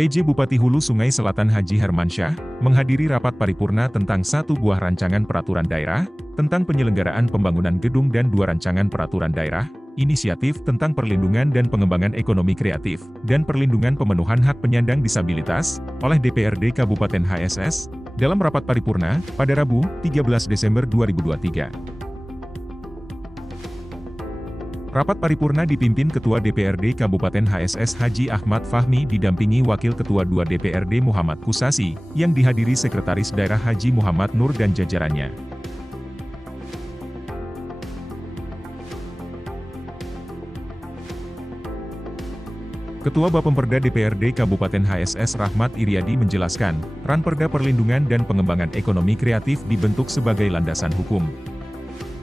PJ Bupati Hulu Sungai Selatan Haji Hermansyah, menghadiri rapat paripurna tentang 1 buah rancangan peraturan daerah, tentang penyelenggaraan pembangunan gedung dan 2 rancangan peraturan daerah, inisiatif tentang perlindungan dan pengembangan ekonomi kreatif, dan perlindungan pemenuhan hak penyandang disabilitas, oleh DPRD Kabupaten HSS, dalam rapat paripurna, pada Rabu, 13 Desember 2023. Rapat paripurna dipimpin Ketua DPRD Kabupaten HSS Haji Ahmad Fahmi didampingi Wakil Ketua 2 DPRD Muhammad Kusasi, yang dihadiri Sekretaris Daerah Haji Muhammad Nur dan jajarannya. Ketua Bapemperda DPRD Kabupaten HSS Rahmat Iriadi menjelaskan, Ranperda Perlindungan dan Pengembangan Ekonomi Kreatif dibentuk sebagai landasan hukum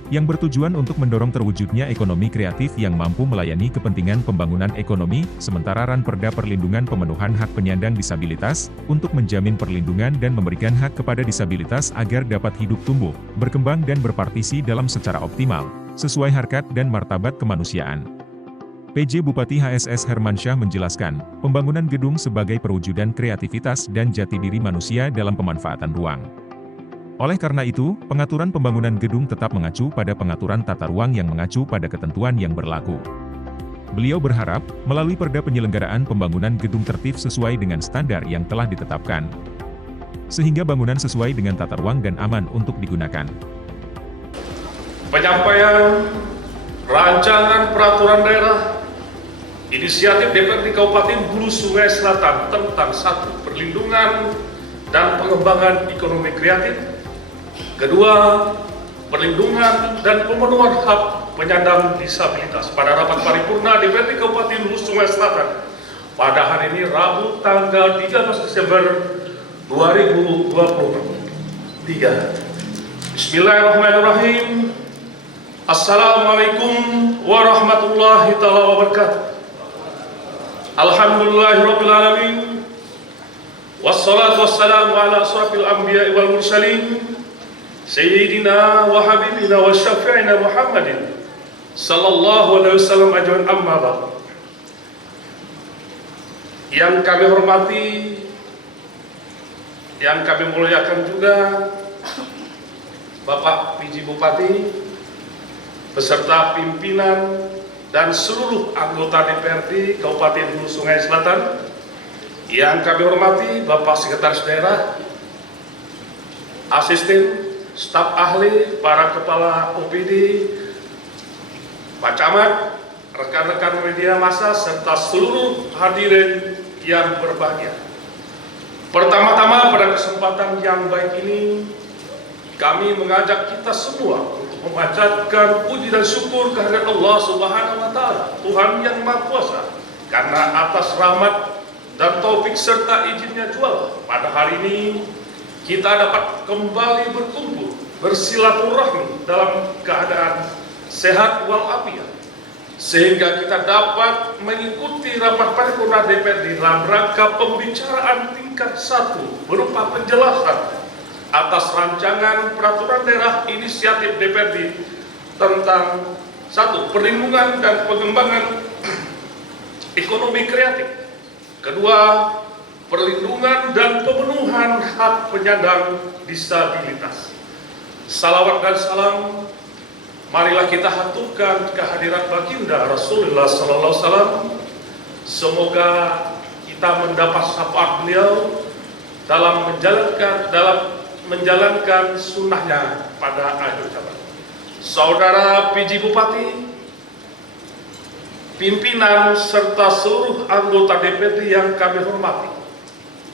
yang bertujuan untuk mendorong terwujudnya ekonomi kreatif yang mampu melayani kepentingan pembangunan ekonomi, sementara Ranperda Perlindungan Pemenuhan Hak Penyandang Disabilitas, untuk menjamin perlindungan dan memberikan hak kepada disabilitas agar dapat hidup tumbuh, berkembang dan berpartisi dalam secara optimal, sesuai harkat dan martabat kemanusiaan. PJ Bupati HSS Hermansyah menjelaskan, pembangunan gedung sebagai perwujudan kreativitas dan jati diri manusia dalam pemanfaatan ruang. Oleh karena itu, pengaturan pembangunan gedung tetap mengacu pada pengaturan tata ruang yang mengacu pada ketentuan yang berlaku. Beliau berharap, melalui Perda penyelenggaraan pembangunan gedung tertib sesuai dengan standar yang telah ditetapkan, sehingga bangunan sesuai dengan tata ruang dan aman untuk digunakan. Penyampaian rancangan peraturan daerah inisiatif DPRD Kabupaten Hulu Sungai Selatan tentang 1. Perlindungan dan pengembangan ekonomi kreatif. 2. Perlindungan dan pemenuhan hak penyandang disabilitas pada rapat paripurna DPRD Kabupaten Hulu Sungai Selatan pada hari ini Rabu tanggal 13 Desember 2023. Bismillahirrahmanirrahim. Assalamualaikum warahmatullahi wabarakatuh. Alhamdulillahirabbil alamin. Wassalatu wassalamu ala asrafil anbiya'i wal mursalin Sayyidina wa habibina wa syafi'ina Muhammadin sallallahu alaihi wasallam ajmain, amma ba'd. Yang kami hormati, yang kami muliakan juga Bapak PJ Bupati beserta pimpinan dan seluruh anggota DPRD Kabupaten Hulu Sungai Selatan. Yang kami hormati Bapak Sekretaris Daerah, asisten, staf ahli, para kepala OPD, Pak Camat, rekan-rekan media massa, serta seluruh hadirin yang berbahagia. Pertama-tama pada kesempatan yang baik ini, kami mengajak kita semua untuk memanjatkan puji dan syukur kehadirat Allah Subhanahu wa Ta'ala, Tuhan yang Maha Kuasa, karena atas rahmat dan taufik serta izinnya jual pada hari ini kita dapat kembali berkumpul, bersilaturahmi dalam keadaan sehat walafiat, sehingga kita dapat mengikuti rapat paripurna DPRD dalam rangka pembicaraan tingkat 1 berupa penjelasan atas rancangan peraturan daerah inisiatif DPRD tentang 1. Perlindungan dan pengembangan ekonomi kreatif. 2. Perlindungan dan pemenuhan hak penyandang disabilitas. Salawat dan salam marilah kita haturkan kehadirat baginda Rasulullah sallallahu alaihi wasallam. Semoga kita mendapat syafaat beliau dalam menjalankan sunnahnya pada akhir zaman. Saudara PJ Bupati, pimpinan serta seluruh anggota DPRD yang kami hormati,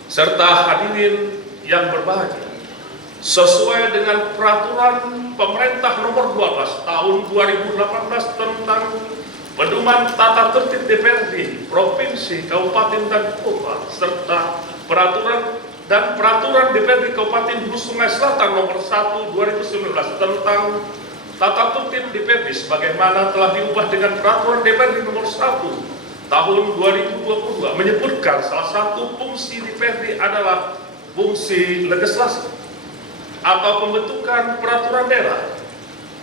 serta hadirin yang berbahagia, sesuai dengan peraturan pemerintah nomor 12 tahun 2018 tentang pedoman tata tertib DPRD Provinsi, Kabupaten dan Kota, serta peraturan DPRD Kabupaten Hulu Sungai Selatan nomor 1 2019 tentang tata tertib DPRD sebagaimana telah diubah dengan peraturan DPRD nomor 1 tahun 2022 menyebutkan salah satu fungsi DPRD adalah fungsi legislasi atau pembentukan peraturan daerah.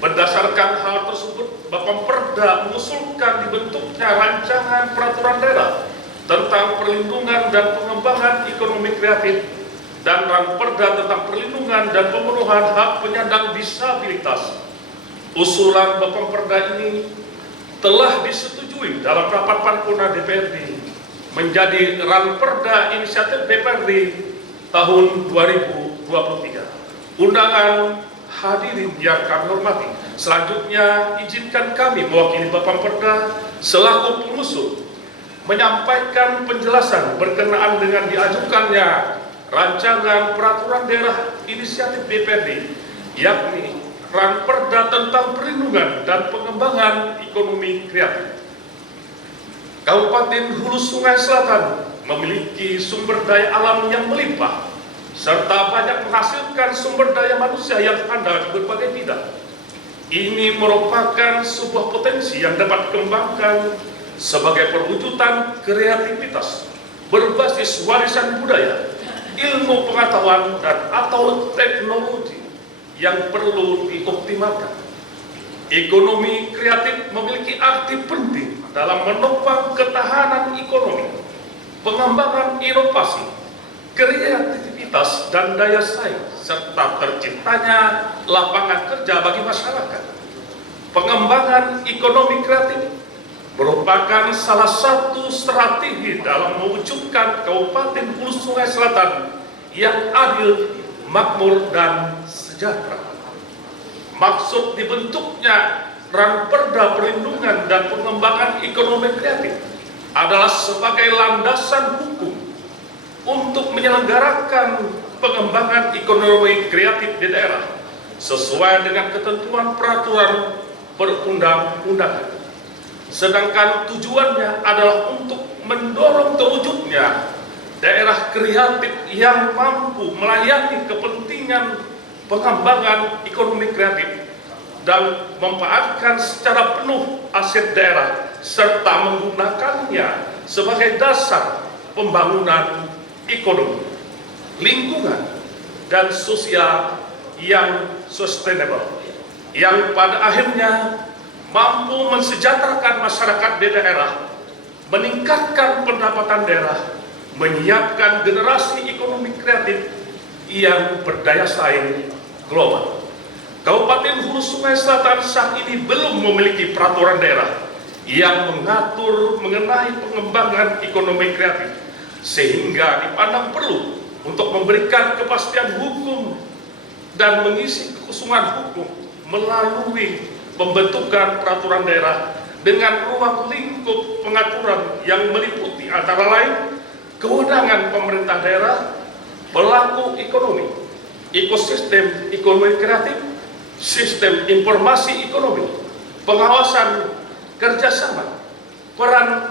Berdasarkan hal tersebut, Bapemperda mengusulkan dibentuknya rancangan peraturan daerah tentang perlindungan dan pengembangan ekonomi kreatif dan Ranperda tentang perlindungan dan pemenuhan hak penyandang disabilitas. Usulan Bapemperda ini telah disetujui dalam rapat paripurna DPRD menjadi Ranperda inisiatif DPRD tahun 2023. Undangan hadirin yang kami hormati, selanjutnya izinkan kami mewakili Bapemperda selaku pengusul menyampaikan penjelasan berkenaan dengan diajukannya rancangan peraturan daerah inisiatif DPRD, yakni Ranperda tentang perlindungan dan pengembangan ekonomi kreatif. Kabupaten Hulu Sungai Selatan memiliki sumber daya alam yang melimpah serta banyak menghasilkan sumber daya manusia yang handal di berbagai bidang. Ini merupakan sebuah potensi yang dapat dikembangkan sebagai perwujudan kreativitas berbasis warisan budaya, ilmu pengetahuan dan atau teknologi yang perlu dioptimalkan. Ekonomi kreatif memiliki arti penting dalam menopang ketahanan ekonomi, pengembangan inovasi, kreativitas dan daya saing, serta terciptanya lapangan kerja bagi masyarakat. Pengembangan ekonomi kreatif merupakan salah satu strategi dalam mewujudkan Kabupaten Hulu Sungai Selatan yang adil, makmur, dan sejahtera. Maksud dibentuknya Ranperda Perlindungan dan Pengembangan Ekonomi Kreatif adalah sebagai landasan hukum untuk menyelenggarakan pengembangan ekonomi kreatif di daerah sesuai dengan ketentuan peraturan perundang-undangan. Sedangkan tujuannya adalah untuk mendorong terwujudnya daerah kreatif yang mampu melayani kepentingan pengembangan ekonomi kreatif dan memanfaatkan secara penuh aset daerah serta menggunakannya sebagai dasar pembangunan ekonomi, lingkungan, dan sosial yang sustainable, yang pada akhirnya mampu mensejahterakan masyarakat di daerah, meningkatkan pendapatan daerah, menyiapkan generasi ekonomi kreatif yang berdaya saing global. Kabupaten Hulu Sungai Selatan saat ini belum memiliki peraturan daerah yang mengatur mengenai pengembangan ekonomi kreatif, sehingga dipandang perlu untuk memberikan kepastian hukum dan mengisi kekosongan hukum melalui pembentukan peraturan daerah dengan ruang lingkup pengaturan yang meliputi antara lain kewenangan pemerintah daerah, pelaku ekonomi, ekosistem ekonomi kreatif, sistem informasi ekonomi, pengawasan kerjasama, peran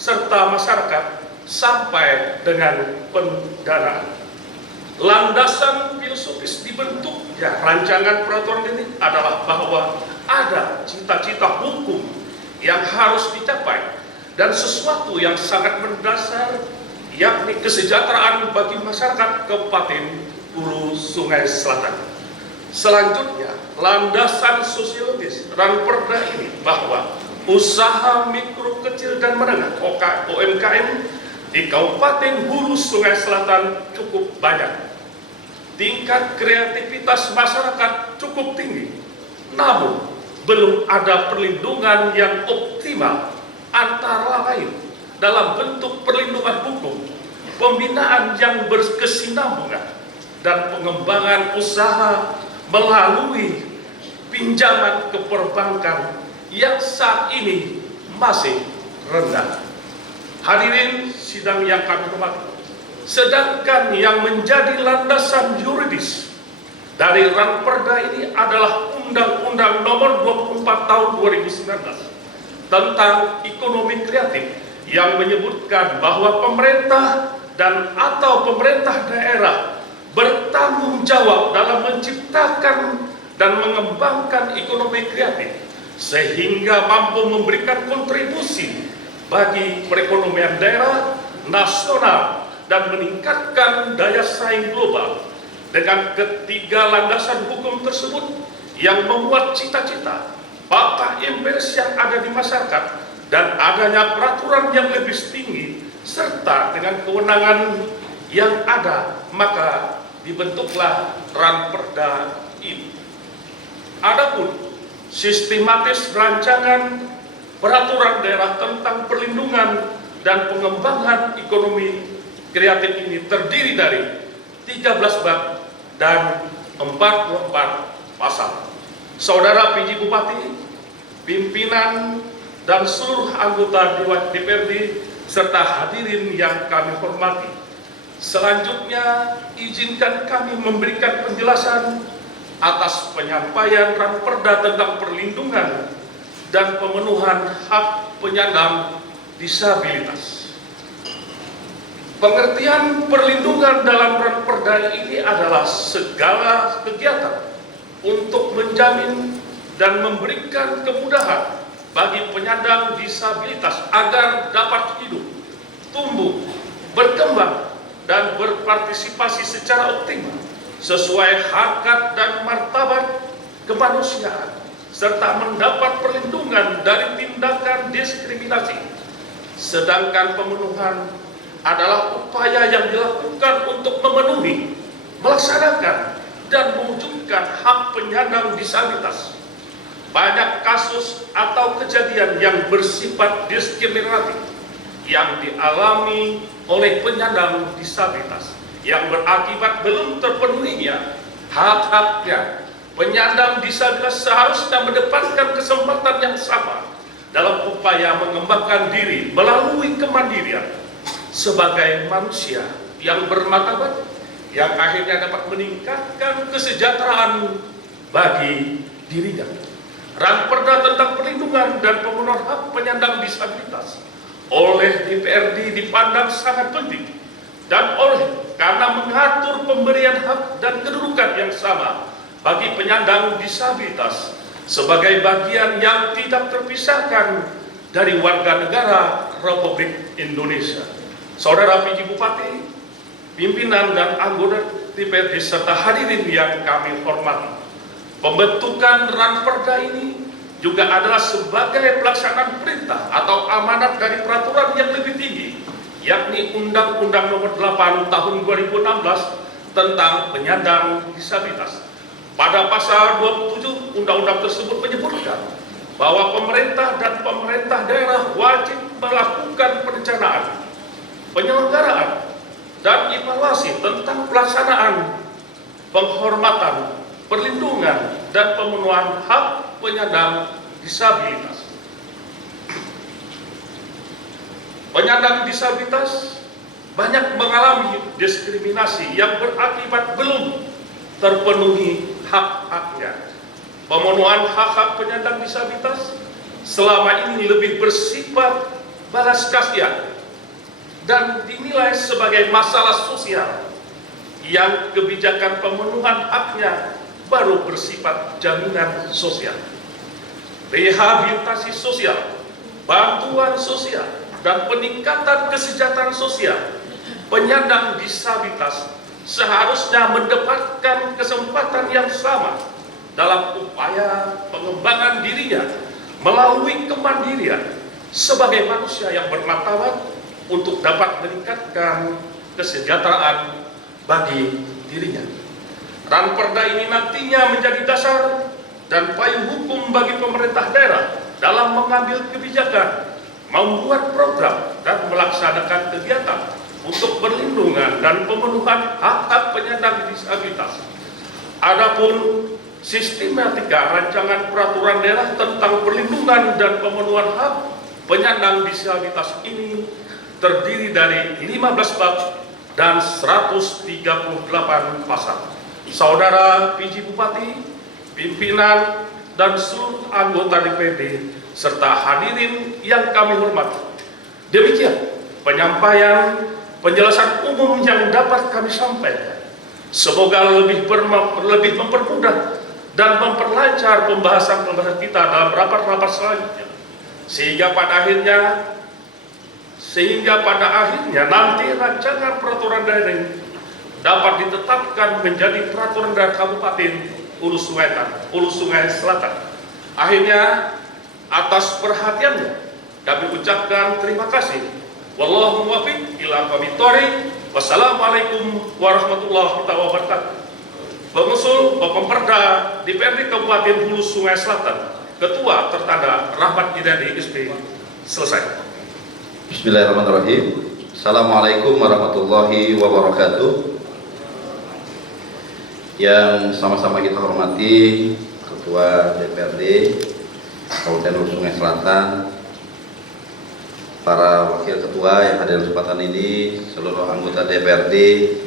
serta masyarakat, sampai dengan pendanaan. Landasan filosofis dibentuknya rancangan peraturan ini adalah bahwa ada cita-cita hukum yang harus dicapai dan sesuatu yang sangat mendasar, yakni kesejahteraan bagi masyarakat Kabupaten Hulu Sungai Selatan. Selanjutnya, landasan sosiologis Ranperda ini bahwa usaha mikro, kecil, dan menengah (UMKM) di Kabupaten Hulu Sungai Selatan cukup banyak. Tingkat kreativitas masyarakat cukup tinggi, namun belum ada perlindungan yang optimal, antara lain dalam bentuk perlindungan hukum, pembinaan yang berkesinambungan, dan pengembangan usaha melalui pinjaman ke perbankan yang saat ini masih rendah. Hadirin sidang yang kami hormati, sedangkan yang menjadi landasan yuridis dari Ranperda ini adalah Undang-Undang Nomor 24 Tahun 2019 tentang ekonomi kreatif yang menyebutkan bahwa pemerintah dan atau pemerintah daerah bertanggung jawab dalam menciptakan dan mengembangkan ekonomi kreatif sehingga mampu memberikan kontribusi bagi perekonomian daerah, nasional, dan meningkatkan daya saing global. Dengan ketiga landasan hukum tersebut yang memuat cita-cita, fakta empiris yang ada di masyarakat, dan adanya peraturan yang lebih tinggi serta dengan kewenangan yang ada, maka dibentuklah Ranperda ini. Adapun sistematis rancangan peraturan daerah tentang perlindungan dan pengembangan ekonomi kreatif ini terdiri dari 13 bab dan 44 pasal. Saudara PJ Bupati, pimpinan dan seluruh anggota Dewan DPRD serta hadirin yang kami hormati, selanjutnya izinkan kami memberikan penjelasan atas penyampaian Ranperda tentang perlindungan dan pemenuhan hak penyandang disabilitas. Pengertian perlindungan dalam Ranperda ini adalah segala kegiatan untuk menjamin dan memberikan kemudahan bagi penyandang disabilitas agar dapat hidup, tumbuh, berkembang, dan berpartisipasi secara optimal sesuai harkat dan martabat kemanusiaan, serta mendapat perlindungan dari tindakan diskriminasi. Sedangkan pemenuhan adalah upaya yang dilakukan untuk memenuhi, melaksanakan, dan mewujudkan hak penyandang disabilitas. Banyak kasus atau kejadian yang bersifat diskriminatif yang dialami oleh penyandang disabilitas yang berakibat belum terpenuhinya hak-haknya. Penyandang disabilitas seharusnya mendapatkan kesempatan yang sama dalam upaya mengembangkan diri melalui kemandirian sebagai manusia yang bermartabat, yang akhirnya dapat meningkatkan kesejahteraan bagi dirinya. Ranperda tentang perlindungan dan pemenuhan hak penyandang disabilitas oleh DPRD dipandang sangat penting dan karena mengatur pemberian hak dan kedudukan yang sama bagi penyandang disabilitas sebagai bagian yang tidak terpisahkan dari warga negara Republik Indonesia. Saudara PJ Bupati, pimpinan dan anggota DPRD serta hadirin yang kami hormati, pembentukan Ranperda ini juga adalah sebagai pelaksanaan perintah atau amanat dari peraturan yang lebih tinggi, yakni Undang-Undang Nomor 8 Tahun 2016 tentang penyandang disabilitas. Pada pasal 27 undang-undang tersebut menyebutkan bahwa pemerintah dan pemerintah daerah wajib melakukan perencanaan, penyelenggaraan, dan evaluasi tentang pelaksanaan, penghormatan, perlindungan, dan pemenuhan hak penyandang disabilitas. Penyandang disabilitas banyak mengalami diskriminasi yang berakibat belum terpenuhi hak-haknya. Pemenuhan hak-hak penyandang disabilitas selama ini lebih bersifat balas kasihan dan dinilai sebagai masalah sosial yang kebijakan pemenuhan haknya baru bersifat jaminan sosial. Rehabilitasi sosial, bantuan sosial, dan peningkatan kesejahteraan sosial penyandang disabilitas seharusnya mendapatkan kesempatan yang sama dalam upaya pengembangan dirinya melalui kemandirian sebagai manusia yang bermartabat untuk dapat meningkatkan kesejahteraan bagi dirinya. Ranperda ini nantinya menjadi dasar dan payung hukum bagi pemerintah daerah dalam mengambil kebijakan, membuat program, dan melaksanakan kegiatan untuk perlindungan dan pemenuhan hak-hak penyandang disabilitas. Adapun sistematika rancangan peraturan daerah tentang perlindungan dan pemenuhan hak penyandang disabilitas ini terdiri dari 15 bab dan 138 pasal. Saudara PJ Bupati, pimpinan, dan seluruh anggota DPRD serta hadirin yang kami hormati, demikian penyampaian penjelasan umum yang dapat kami sampaikan. Semoga lebih mempermudah dan memperlancar pembahasan-pembahasan kita dalam rapat-rapat selanjutnya, sehingga pada akhirnya nanti rancangan peraturan daerah dapat ditetapkan menjadi peraturan daerah Kabupaten Hulu Sungai Selatan. Akhirnya, atas perhatiannya kami ucapkan terima kasih. Wallahu muwaffiq ila aqwamit thoriq. Wassalamualaikum warahmatullahi wabarakatuh. Pengusul Bapemperda DPRD Kabupaten Hulu Sungai Selatan, Ketua tertanda Rahmat Iryadi SP, selesai. Bismillahirrahmanirrahim. Assalamualaikum warahmatullahi wabarakatuh. Yang sama-sama kita hormati Ketua DPRD Kabupaten Hulu Sungai Selatan, para wakil ketua yang hadir di kesempatan ini, seluruh anggota DPRD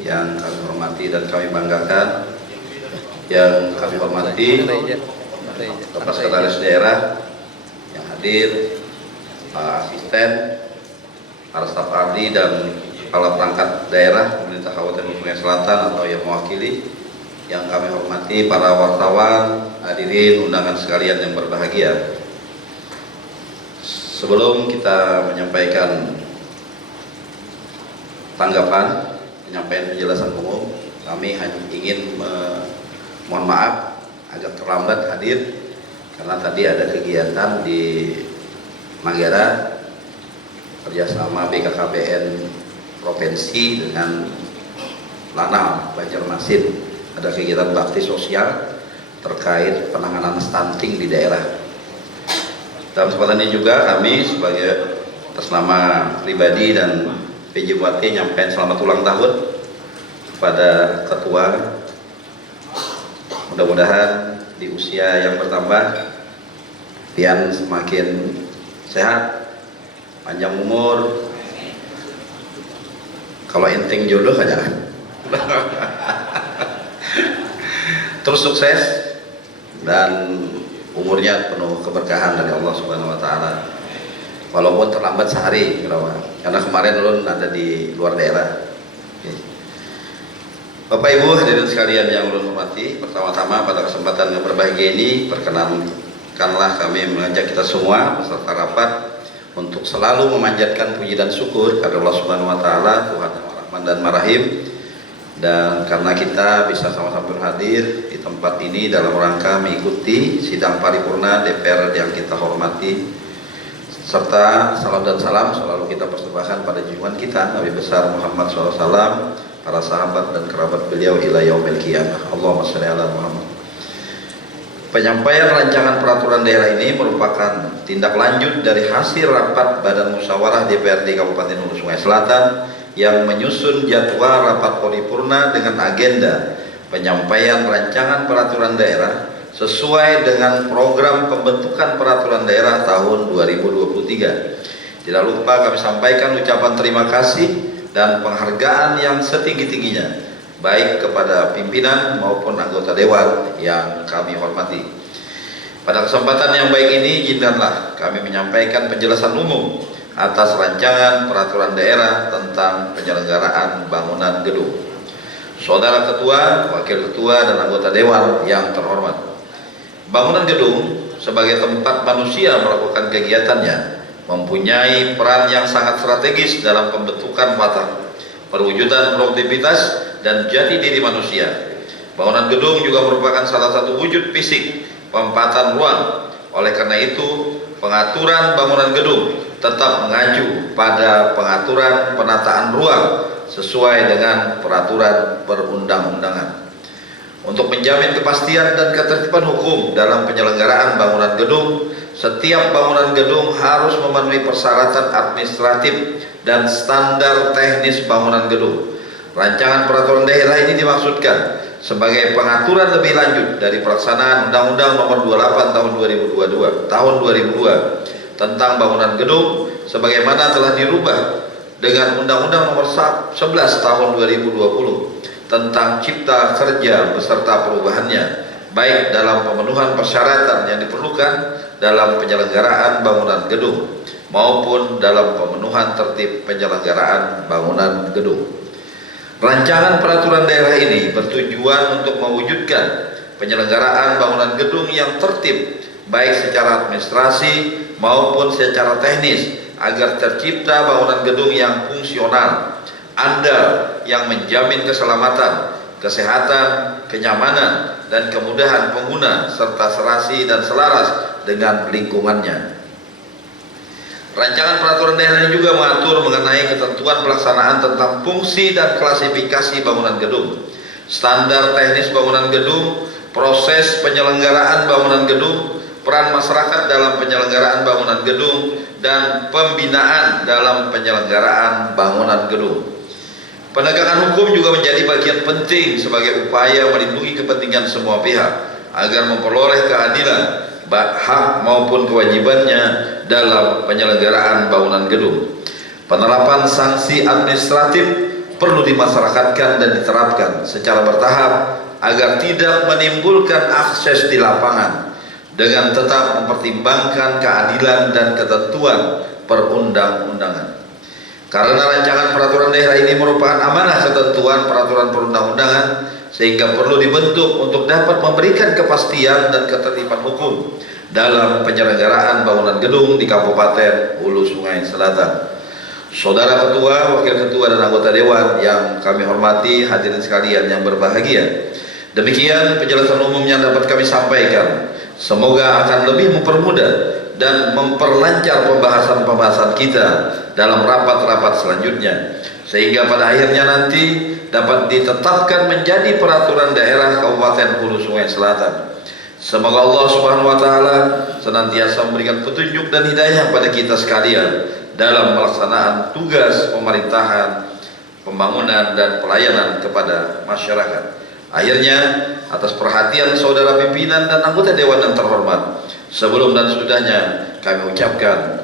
yang kami hormati dan kami banggakan, yang kami hormati Bapak Sekretaris Daerah yang hadir, Pak Asisten, para staf ahli dan kepala perangkat daerah pemerintah Kabupaten Hulu Sungai Selatan atau yang mewakili, yang kami hormati para wartawan, hadirin undangan sekalian yang berbahagia. Sebelum kita menyampaikan tanggapan, penyampaian penjelasan umum, kami hanya ingin mohon maaf agak terlambat hadir karena tadi ada kegiatan di Manggarai kerjasama BKKBN Provinsi dengan Lanal Banjarmasin, ada kegiatan bakti sosial terkait penanganan stunting di daerah. Dalam kesempatan ini juga kami sebagai atas nama pribadi dan PJ Bupati nyampaikan selamat ulang tahun kepada ketua. Mudah-mudahan di usia yang bertambah pian semakin sehat, panjang umur. Kalau enteng jodoh aja. Terus sukses dan umurnya penuh keberkahan dari Allah Subhanahu wa taala. Walaupun terlambat sehari karena kemarin ulun ada di luar daerah. Bapak Ibu hadirin sekalian yang ulun hormati, pertama-tama pada kesempatan yang berbahagia ini perkenankanlah kami mengajak kita semua peserta rapat untuk selalu memanjatkan puji dan syukur kepada Allah Subhanahu wa taala, Tuhan yang Rahman dan Marahim. Dan karena kita bisa sama-sama hadir di tempat ini dalam rangka mengikuti sidang paripurna DPR yang kita hormati, serta salam dan salam selalu kita persembahkan pada junjungan kita Nabi besar Muhammad SAW, para sahabat dan kerabat beliau ila yaumil qiyamah. Allahumma shalli ala Muhammad. Penyampaian rancangan peraturan daerah ini merupakan tindak lanjut dari hasil rapat Badan Musyawarah DPRD Kabupaten Hulu Sungai Selatan yang menyusun jadwal rapat paripurna dengan agenda penyampaian rancangan peraturan daerah sesuai dengan program pembentukan peraturan daerah tahun 2023. Tidak lupa kami sampaikan ucapan terima kasih dan penghargaan yang setinggi-tingginya baik kepada pimpinan maupun anggota dewan yang kami hormati. Pada kesempatan yang baik ini, izinkanlah kami menyampaikan penjelasan umum atas rancangan peraturan daerah tentang penyelenggaraan bangunan gedung. Saudara Ketua, Wakil Ketua, dan anggota Dewan yang terhormat, bangunan gedung sebagai tempat manusia melakukan kegiatannya mempunyai peran yang sangat strategis dalam pembentukan watak, perwujudan produktivitas dan jati diri manusia. Bangunan gedung juga merupakan salah satu wujud fisik penempatan ruang. Oleh karena itu, pengaturan bangunan gedung tetap mengacu pada pengaturan penataan ruang sesuai dengan peraturan perundang-undangan. Untuk menjamin kepastian dan ketertiban hukum dalam penyelenggaraan bangunan gedung, setiap bangunan gedung harus memenuhi persyaratan administratif dan standar teknis bangunan gedung. Rancangan peraturan daerah ini dimaksudkan sebagai pengaturan lebih lanjut dari pelaksanaan Undang-Undang Nomor 28 Tahun 2002 tentang bangunan gedung sebagaimana telah dirubah dengan Undang-Undang Nomor 11 Tahun 2020 tentang Cipta Kerja beserta perubahannya, baik dalam pemenuhan persyaratan yang diperlukan dalam penyelenggaraan bangunan gedung maupun dalam pemenuhan tertib penyelenggaraan bangunan gedung. Rancangan peraturan daerah ini bertujuan untuk mewujudkan penyelenggaraan bangunan gedung yang tertib baik secara administrasi maupun secara teknis agar tercipta bangunan gedung yang fungsional, andal, yang menjamin keselamatan, kesehatan, kenyamanan, dan kemudahan pengguna serta serasi dan selaras dengan lingkungannya. Rancangan peraturan daerah ini juga mengatur mengenai ketentuan pelaksanaan tentang fungsi dan klasifikasi bangunan gedung, standar teknis bangunan gedung, proses penyelenggaraan bangunan gedung, peran masyarakat dalam penyelenggaraan bangunan gedung, dan pembinaan dalam penyelenggaraan bangunan gedung. Penegakan hukum juga menjadi bagian penting sebagai upaya melindungi kepentingan semua pihak agar memperoleh keadilan hak maupun kewajibannya dalam penyelenggaraan bangunan gedung. Penerapan sanksi administratif perlu dimasyarakatkan dan diterapkan secara bertahap agar tidak menimbulkan akses di lapangan, dengan tetap mempertimbangkan keadilan dan ketentuan perundang-undangan. Karena rancangan peraturan daerah ini merupakan amanah ketentuan peraturan perundang-undangan, sehingga perlu dibentuk untuk dapat memberikan kepastian dan ketertiban hukum dalam penyelenggaraan bangunan gedung di Kabupaten Hulu Sungai Selatan. Saudara Ketua, Wakil Ketua, dan anggota Dewan yang kami hormati, hadirin sekalian yang berbahagia, demikian penjelasan umum yang dapat kami sampaikan. Semoga akan lebih mempermudah dan memperlancar pembahasan-pembahasan kita dalam rapat-rapat selanjutnya, sehingga pada akhirnya nanti dapat ditetapkan menjadi peraturan daerah Kabupaten Hulu Sungai Selatan. Semoga Allah Subhanahu wa Ta'ala senantiasa memberikan petunjuk dan hidayah pada kita sekalian dalam pelaksanaan tugas pemerintahan, pembangunan, dan pelayanan kepada masyarakat. Akhirnya, atas perhatian saudara pimpinan dan anggota Dewan yang terhormat, sebelum dan sudahnya kami ucapkan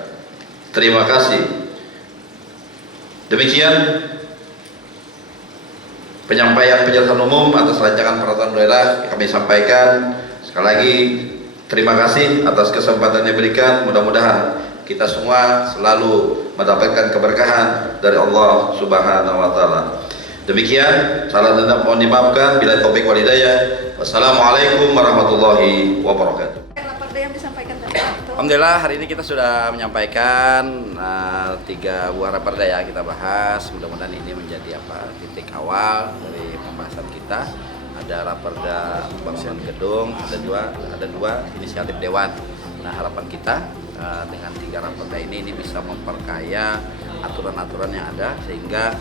terima kasih. Demikian penyampaian penjelasan umum atas rancangan peraturan daerah kami sampaikan. Sekali lagi terima kasih atas kesempatan yang diberikan. Mudah-mudahan kita semua selalu mendapatkan keberkahan dari Allah Subhanahu wa Ta'ala. Demikian, salah dan mohon dimaafkan. Bila taufik wal hidayah. Wassalamualaikum warahmatullahi wabarakatuh. Alhamdulillah, hari ini kita sudah menyampaikan 3 buah raperda ya kita bahas. Mudah-mudahan ini menjadi titik awal dari pembahasan kita. Ada raperda bangunan gedung, ada dua inisiatif dewan. Nah, harapan kita dengan 3 raperda ini bisa memperkaya aturan-aturan yang ada, sehingga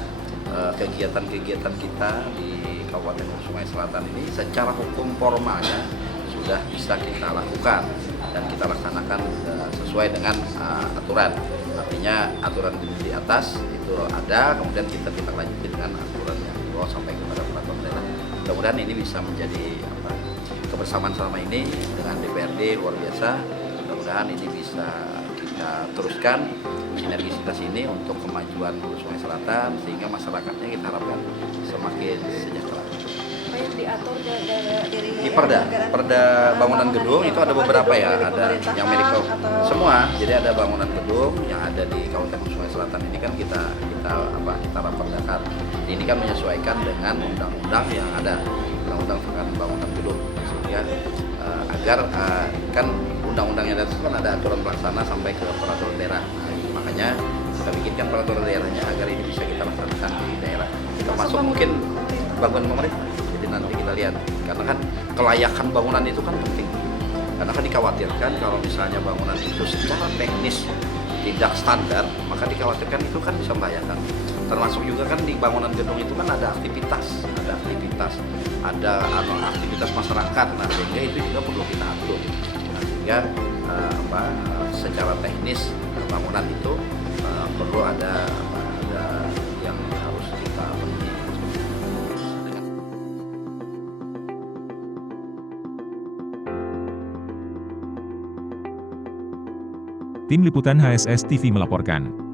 kegiatan-kegiatan kita di Kabupaten Hulu Sungai Selatan ini secara hukum formalnya sudah bisa kita lakukan dan kita laksanakan sesuai dengan aturan. Artinya aturan di atas itu ada, kemudian kita lanjuti dengan aturan yang dibawa sampai kepada peraturan daerah. Mudah-mudahan ini bisa menjadi kebersamaan selama ini dengan DPRD luar biasa. Mudah-mudahan ini bisa kita teruskan sinergisitas ini untuk kemajuan Hulu Sungai Selatan, sehingga masyarakatnya kita harapkan semakin sejahtera. Di perda bangunan gedung itu ada beberapa ya, ada yang medical semua. Jadi ada bangunan gedung yang ada di Kabupaten Hulu Sungai Selatan ini kan kita raperdakan. Ini kan menyesuaikan dengan undang-undang yang ada, undang-undang terkait bangunan gedung, sehingga agar kan undang-undang yang itu kan ada aturan pelaksana sampai ke peraturan daerah. Nah, makanya kita bikinkan peraturan daerahnya agar ini bisa kita laksanakan di daerah. Termasuk mungkin bangunan pemerintah. Jadi nanti kita lihat, karena kan kelayakan bangunan itu kan penting. Karena kan dikhawatirkan kalau misalnya bangunan itu secara teknis tidak standar, maka dikhawatirkan itu kan bisa membahayakan. Termasuk juga kan di bangunan gedung itu kan ada aktivitas masyarakat. Nah, sehingga itu juga perlu kita atur. Nah, sehingga secara teknis bangunan itu perlu ada yang harus kita penuhi. Tim Liputan HSS TV melaporkan.